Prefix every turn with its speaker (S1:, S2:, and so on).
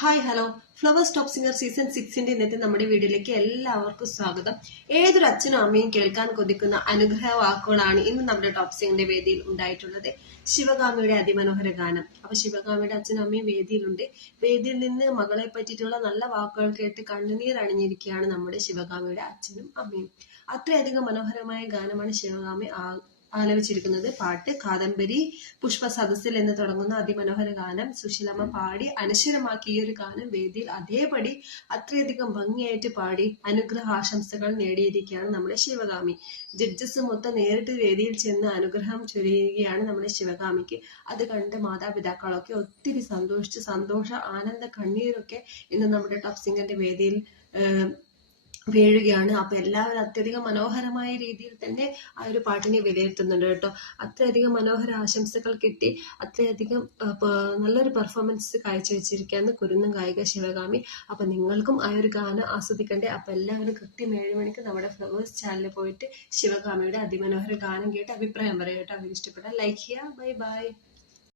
S1: Hi hello flower top singer season സിക്സിന്റെ ഇന്നത്തെ നമ്മുടെ വീഡിയോയിലേക്ക് എല്ലാവർക്കും സ്വാഗതം. ഏതൊരു അച്ഛനും അമ്മയും കേൾക്കാൻ കൊതിക്കുന്ന അനുഗ്രഹ വാക്കുകളാണ് ഇന്ന് നമ്മുടെ ടോപ്പ് സിംഗറിന്റെ വേദിയിൽ ഉണ്ടായിട്ടുള്ളത്. ശിവകാമിയുടെ അതിമനോഹര ഗാനം. അപ്പൊ ശിവകാമിയുടെ അച്ഛനും അമ്മയും വേദിയിലുണ്ട്. വേദിയിൽ നിന്ന് മകളെ പറ്റിയിട്ടുള്ള നല്ല വാക്കുകൾ കേട്ട് കണ്ണുനീർ അണിഞ്ഞിരിക്കുകയാണ് നമ്മുടെ ശിവകാമിയുടെ അച്ഛനും അമ്മയും. അത്രയധികം മനോഹരമായ ഗാനമാണ് ശിവകാമി ആലപിച്ചിരിക്കുന്നത് പാട്ട് കാദംബരി പുഷ്പ സദസ്സിൽ എന്ന് തുടങ്ങുന്ന അതിമനോഹര ഗാനം സുശീലമ്മ പാടി അനശ്വരമാക്കി ഈ ഒരു ഗാനം വേദിയിൽ അതേപടി അത്രയധികം ഭംഗിയായിട്ട് പാടി അനുഗ്രഹ ആശംസകൾ നേടിയിരിക്കുകയാണ് നമ്മുടെ ശിവഗാമി ജഡ്ജസ് മൊത്തം നേരിട്ട് വേദിയിൽ ചെന്ന് അനുഗ്രഹം ചൊരിയുകയാണ് നമ്മുടെ ശിവഗാമിക്ക് അത് കണ്ട് മാതാപിതാക്കളൊക്കെ ഒത്തിരി സന്തോഷിച്ച് സന്തോഷ ആനന്ദ കണ്ണീരൊക്കെ ഇന്ന് നമ്മുടെ ടോപ് സിംഗറിന്റെ വേദിയിൽ വീഴുകയാണ്. അപ്പൊ എല്ലാവരും അത്യധികം മനോഹരമായ രീതിയിൽ തന്നെ ആ ഒരു പാട്ടിനെ വിലയിരുത്തുന്നുണ്ട് കേട്ടോ. അത്രയധികം മനോഹര ആശംസകൾ കിട്ടി. അത്രയധികം നല്ലൊരു പെർഫോമൻസ് കാഴ്ചവെച്ചിരിക്കുകയാണ് കുരുന്നും ഗായിക ശിവകാമി അപ്പൊ നിങ്ങൾക്കും ആ ഒരു ഗാനം ആസ്വദിക്കണ്ടേ? അപ്പൊ എല്ലാവരും കൃത്യം ഏഴ് മണിക്ക് നമ്മുടെ ഫ്ലവേഴ്സ് ചാനലിൽ പോയിട്ട് ശിവകാമിയുടെ അതിമനോഹര ഗാനം കേട്ട് അഭിപ്രായം പറയാം കേട്ടോ. അവർക്ക് ഇഷ്ടപ്പെട്ടാൽ ലൈക്ക് ചെയ്യുക. Bye bye